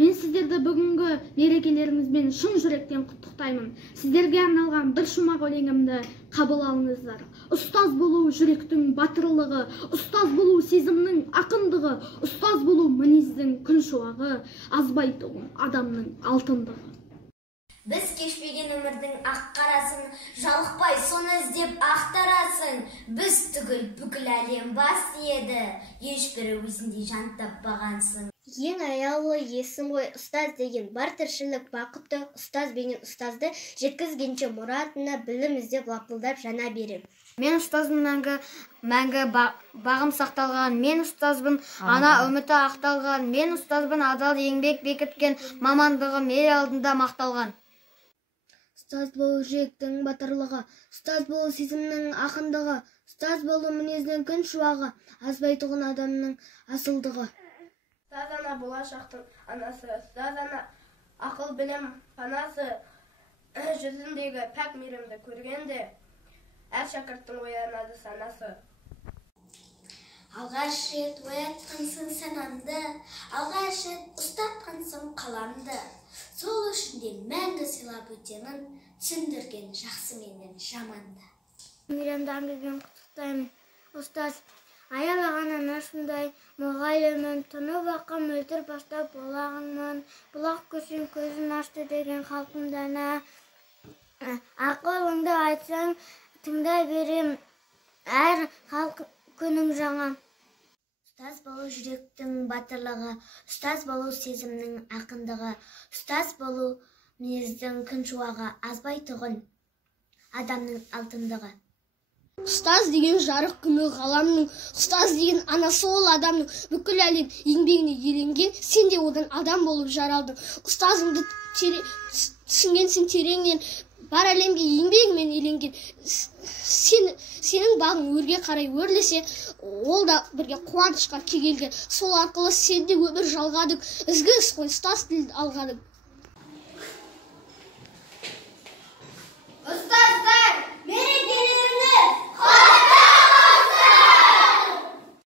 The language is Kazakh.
Мен сіздерді бүгінгі мерекелеріңізбен шын жүректен құттықтаймын. Сіздерге арналған бір шумақ өлеңімді қабыл алыңыздар. Ұстаз болу жүректің батырлығы, ұстаз болу сезімнің ақындығы, ұстаз болу мінездің күн шуағы, азбайтуын адамның алтындығы. Біз кешпеген өмірдің ақ қарасын, жалықпай соны іздеп ақтарасың. Біз түгіл бүкіл әлем бас еді, ешбірі өзіндей жан таппағансың. Ең аялы есім ғой ұстаз деген, бар тіршілік бақытты, ұстаз бенен ұстазды жеткізгенше мұратына білім іздеп лапылдап жана берем. Мен ұстазбын мәңгі бағым сақталған, мен ұстазбын ана үміті ақталған, мен ұстазбын адал еңбек бекіткен, мамандығым ел алдында мақталған. Ұстаз болу жүректің батырлығы, ұстаз болу сезімнің ақындығы, ұстаз болу мінездің күн шуағы, азбайтұғын адамның асылдығы. Ұстаз ана болашақтың анасы, ұстаз ана ақыл білім панасы, жүзіндегі пәк мейірімді көргенде, әр шәкірттің оянады санасы. Алғаш рет оятқансың санамды, алғаш рет ұстатқансың қаламды. Сол үшін де мәңгі сыйлап өтемін, түсіндірген жақсы менен жаманды. Мейрамдан келген құттықтаймын, ұстаз. Аялаған анасындай мұғалімім, тұнып аққан мөлдір бастап болағыңмын. Бұлақ көсен көзін ашты деген халқымдана. Ақылыңды айтсаң, тыңдай берем, әр халық күнің жаңа. Ұстаз болу жүректің батырлығы, ұстаз болу сезімнің ақындығы, ұстаз болу мінездің күн шуағы, азбайтұғын адамның алтындығы. Ұстаз деген жарық күні ғаламның, ұстаз деген анасы ол адамның, бүкіл әлем еңбегіне еленген, сен де одан адам болып жаралдың. Ұстазыңды түсінгенсің тереңнен, бар әлемге еңбегімен еленген. Сенің бағың өрге қарай өрлесе, ол да бірге қуанышқа кегелген. Сол арқылы сен де өмір жалғадың, ізгі іс қой, ұстаз тілді алғадың.